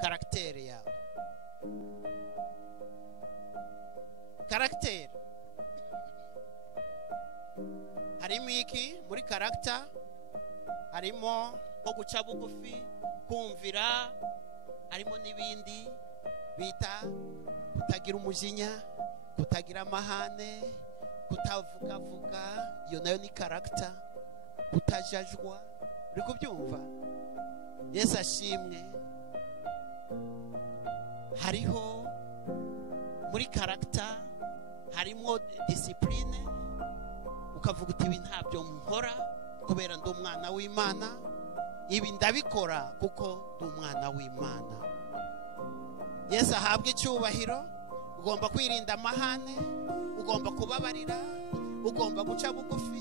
karagitere yawe. Karagitere harimo iki? Muri karagita harimo nko guca bugufi, kumvira, harimo n'ibindi bita kutagira umujinya, kutagira amahane, kutavugavuga, iyo nayo ni karagita. Kutajajwa, uri kubyumva? Yesu ashimwe. Hariho muri karagita harimo disipurine, ukavuga uti ibi ntabyo nkora kubera ndi umwana w'Imana, ibi ndabikora kuko ndi umwana w'Imana. Yesu ahabwe icyubahiro. Ugomba kwirinda amahane, ugomba kubabarira, ugomba guca bugufi.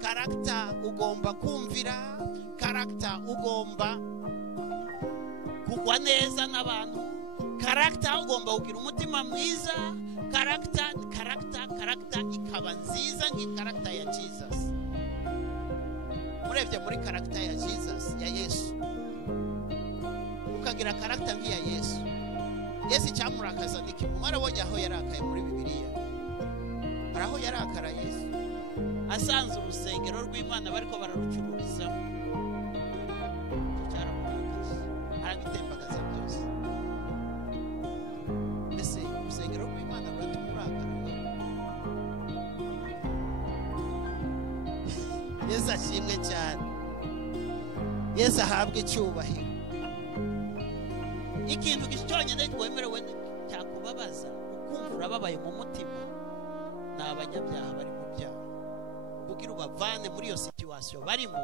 Karagita ugomba kumvira, karagita ugomba kugwa neza n'abantu, karagita ugomba kugira umutima mwiza, karagita ikaba nziza nk'ikaragita ya Jesus. Murebye muri karagita ya Jesus, ya Yesu, ukagira karagita nk'iya Yesu. Yesu icyamurakaza ni iki? Mwarabonye aho yarakaye muri Bibiliya? Hari aho yarakara Yesu asanze urusengero rw'Imana bariko bararucururizamo, cyaramurakaje, aragitembagaza byose. Mbese urusengero rw'Imana ruraturakara? Yesu ashimwe cyane. Yesu ahabwe icyubahiro. Ikintu cyonyine twemerewe cyakubabaza ukumva urababaye mu mutima ni abanyabyaha bari mu byaha, kugira ubavane muri iyo situation barimo.